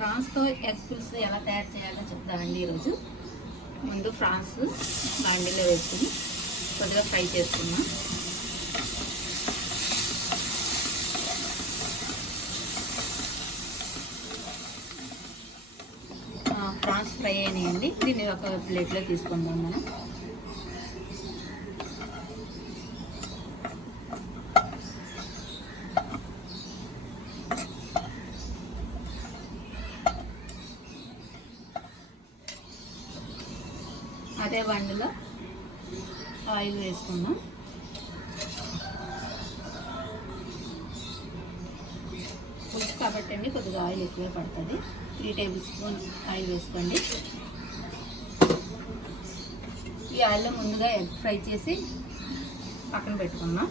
ఫ్రాన్స్తో egg పులుసు ఎలా తయారు చేయాలో చెప్తామండి ఈరోజు. ముందు ఫ్రాన్స్ బాండీలో వేసుకుని కొద్దిగా ఫ్రై చేసుకున్నాం. ఫ్రాన్స్ ఫ్రై అయినాయండి. దీన్ని ఒక ప్లేట్లో తీసుకుందాం మనం. అదే బండిలో ఆయిల్ వేసుకుందాం. పులుసు కాబట్టి అండి కొద్దిగా ఆయిల్ ఎక్కువ పడుతుంది. 3 టేబుల్ స్పూన్ ఆయిల్ వేసుకోండి. ఈ ఆయిల్లో ముందుగా ఎగ్ ఫ్రై చేసి పక్కన పెట్టుకుందాం.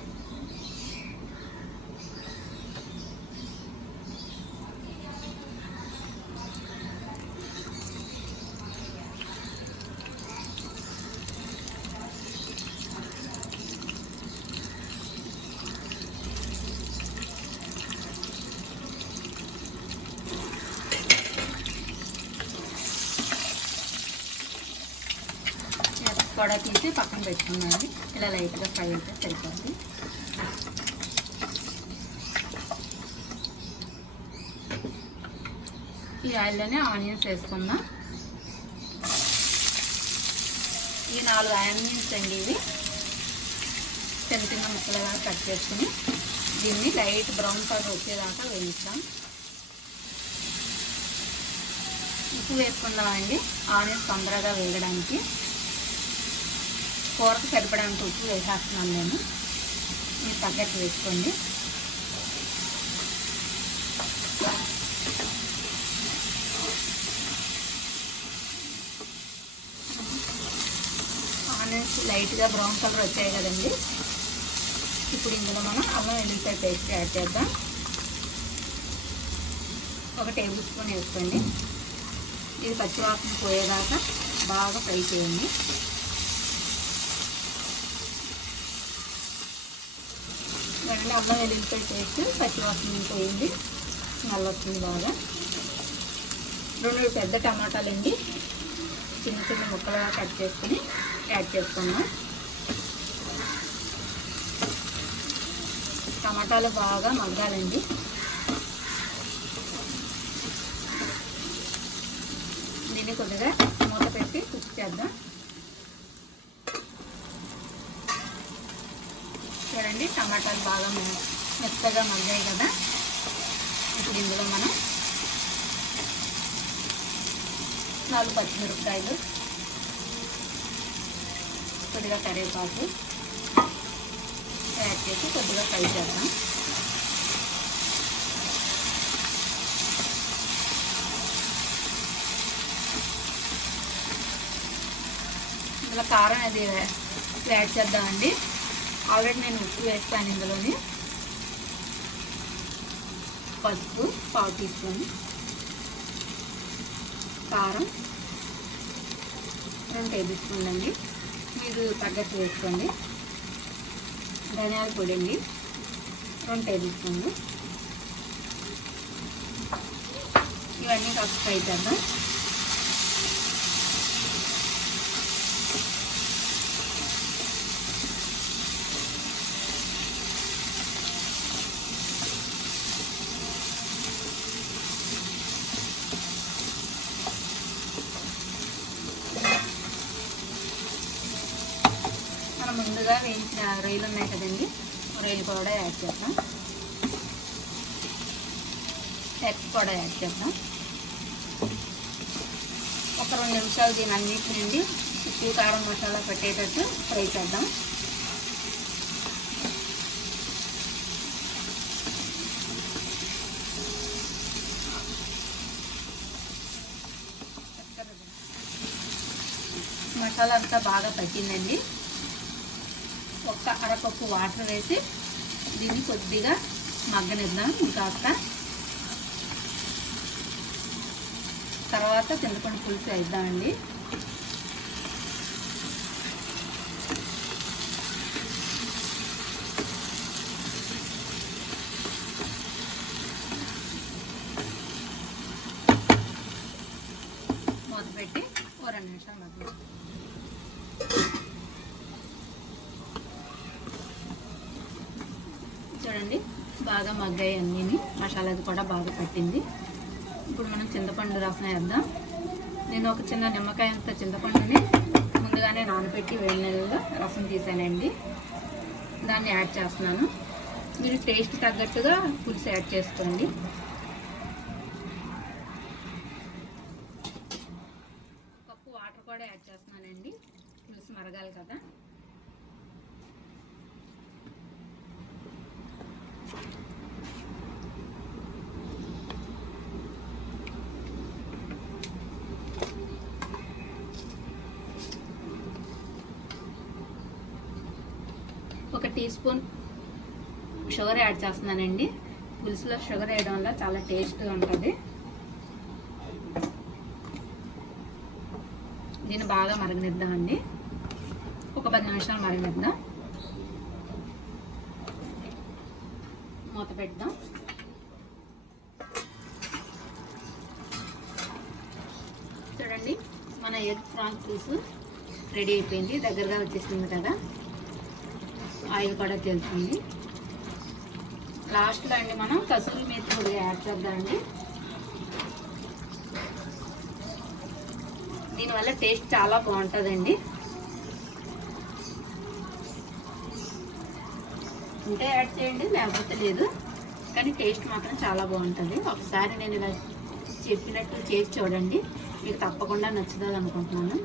కూడా తీసి పక్కన పెట్టుకున్నాను. ఇలా లైట్గా ఫ్రై అయితే సరిపోద్ది. ఈ ఆయిల్లోనే ఆనియన్స్ వేసుకుందాం. ఈ 4 ఆనియన్స్ అండి. ఇవి చిన్న చిన్న ముక్కలుగా కట్ చేసుకుని దీన్ని లైట్ బ్రౌన్ కలర్ వచ్చేదాకా వేయిస్తాం. ఉప్పు వేసుకుందామండి ఆనియన్స్ తొందరగా వేయడానికి. కూరకు సరిపడానికి ఉప్పు వేసేస్తున్నాను నేను. మీరు తగ్గట్టు వేసుకోండి. ఆనియన్స్ లైట్గా బ్రౌన్ కలర్ వచ్చాయి కదండి. ఇప్పుడు ఇందులో మనం అల్లం వెల్లుల్లిపాయ పేస్ట్ యాడ్ చేద్దాం. 1 టేబుల్ స్పూన్ వేసుకోండి. ఇది పచ్చివాసన పోయేదాకా బాగా ఫ్రై చేయండి. అల్లం వెల్లుల్లిపాయ పేస్ట్ పచ్చివాసన పోయింది, స్మెల్ వస్తుంది బాగా. 2 పెద్ద టమాటాలండి చిన్న చిన్న ముక్కలుగా కట్ చేసుకుని యాడ్ చేసుకున్నాం. టమాటాలు బాగా మగ్గాలండి. దీన్ని కొద్దిగా మూత పెట్టి కుక్ చేద్దాం. చూడండి టమాటాలు బాగా మెత్తగా మగ్గాయి కదా. ఇప్పుడు ఇందులో మనం 4 పచ్చిమిరపకాయలు, కొద్దిగా కరివేపాకు యాడ్ చేసి కొద్దిగా ఫ్రై చేద్దాం. ఇందులో కారం అది యాడ్ చేద్దామండి. ఆల్రెడీ నేను ఉప్పు వేస్తాను ఇందులోని. పసుపు 1/2 టీ స్పూన్, కారం 2 టేబుల్ స్పూన్లు అండి, మీరు తగ్గట్టు వేసుకోండి. ధనియాల పొడి అండి 2 టేబుల్ స్పూన్లు. ఇవన్నీ కాస్త ఫ్రై చేద్దాం. ముందుగా వేయించిన రొయ్యలు ఉన్నాయి కదండి, రొయ్యలు కూడా యాడ్ చేద్దాం. ఎగ్స్ కూడా యాడ్ చేద్దాం. ఒక 2 నిమిషాలు దీని అన్నిటి నుండి ఉప్పు కారం మసాలా పెట్టేటట్టు ఫ్రై చేద్దాం. మసాలా అంతా బాగా పట్టిందండి. 1 అరకప్పు వాటర్ వేసి దీన్ని కొద్దిగా మగ్గనిద్దాం. ఇంకాస్త తర్వాత చింతపండు పులుసు వేద్దామండి. 2 నిమిషాలు మగ్గి. చూడండి బాగా మగ్గాయి అన్నీ, మసాలా అది కూడా బాగా పట్టింది. ఇప్పుడు మనం చింతపండు రసం వేద్దాం. నేను ఒక చిన్న నిమ్మకాయ అంత చింతపండుని ముందుగానే నానబెట్టి వేడి నీళ్ళలో రసం తీసానండి. దాన్ని యాడ్ చేస్తున్నాను. మీరు టేస్ట్ తగ్గట్టుగా పులుసు యాడ్ చేసుకోండి. కప్పు వాటర్ కూడా యాడ్ చేస్తున్నానండి, పులుసు మరగాలి కదా. ఒక టీ స్పూన్ షుగర్ యాడ్ చేస్తున్నానండి. పులుసులో షుగర్ వేయడం వల్ల చాలా టేస్ట్గా ఉంటుంది. దీన్ని బాగా మరగనిద్దామండి. ఒక 10 నిమిషాలు మరగనిద్దాం. మూత పెడదాం. చూడండి మన ఎగ్ ప్రాన్ పులుసు రెడీ అయిపోయింది, దగ్గరగా వచ్చేసింది కదా. ఆయిల్ కూడా తెలుస్తుంది. లాస్ట్లో అండి మనం కసూరి మేతి కూడా యాడ్ చేద్దామండి. దీనివల్ల టేస్ట్ చాలా బాగుంటుందండి. ఉంటే యాడ్ చేయండి, లేకపోతే లేదు, కానీ టేస్ట్ మాత్రం చాలా బాగుంటుంది. ఒకసారి నేను ఇలా చెప్పినట్టు చేసి చూడండి, మీకు తప్పకుండా నచ్చుతుంది అనుకుంటున్నాను.